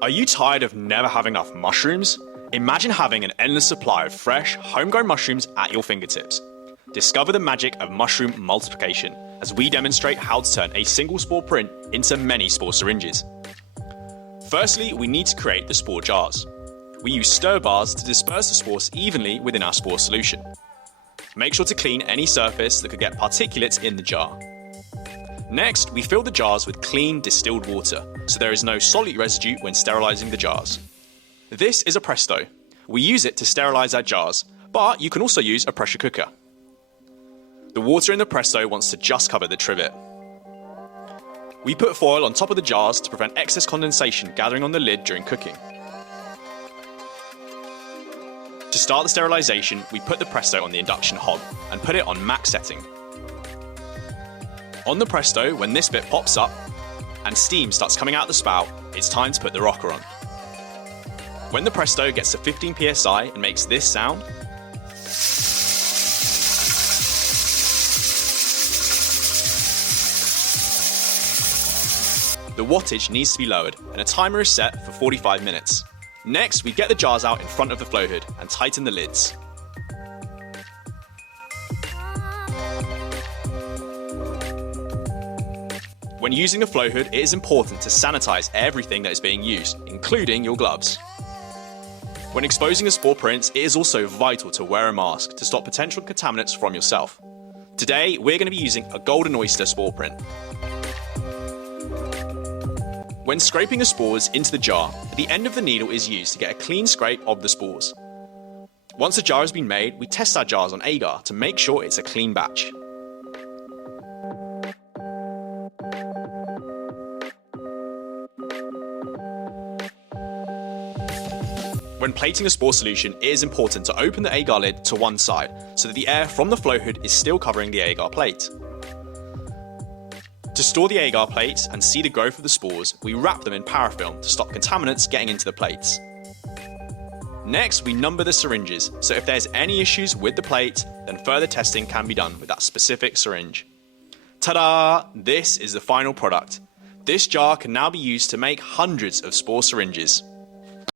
Are you tired of never having enough mushrooms? Imagine having an endless supply of fresh, homegrown mushrooms at your fingertips. Discover the magic of mushroom multiplication as we demonstrate how to turn a single spore print into many spore syringes. Firstly, we need to create the spore jars. We use stir bars to disperse the spores evenly within our spore solution. Make sure to clean any surface that could get particulates in the jar. Next, we fill the jars with clean distilled water, so there is no solute residue when sterilizing the jars. This is a Presto. We use it to sterilize our jars, but you can also use a pressure cooker. The water in the Presto wants to just cover the trivet. We put foil on top of the jars to prevent excess condensation gathering on the lid during cooking. To start the sterilization, we put the Presto on the induction hob and put it on max setting. On the Presto, when this bit pops up and steam starts coming out the spout, it's time to put the rocker on. When the Presto gets to 15 psi and makes this sound, the wattage needs to be lowered and a timer is set for 45 minutes. Next, we get the jars out in front of the flow hood and tighten the lids. When using the flow hood, it is important to sanitize everything that is being used, including your gloves. When exposing the spore prints, it is also vital to wear a mask to stop potential contaminants from yourself. Today, we're going to be using a golden oyster spore print. When scraping the spores into the jar, the end of the needle is used to get a clean scrape of the spores. Once the jar has been made, we test our jars on agar to make sure it's a clean batch. When plating a spore solution, it is important to open the agar lid to one side so that the air from the flow hood is still covering the agar plate. To store the agar plates and see the growth of the spores, we wrap them in parafilm to stop contaminants getting into the plates. Next, we number the syringes, so if there's any issues with the plate, then further testing can be done with that specific syringe. Ta-da! This is the final product. This jar can now be used to make hundreds of spore syringes.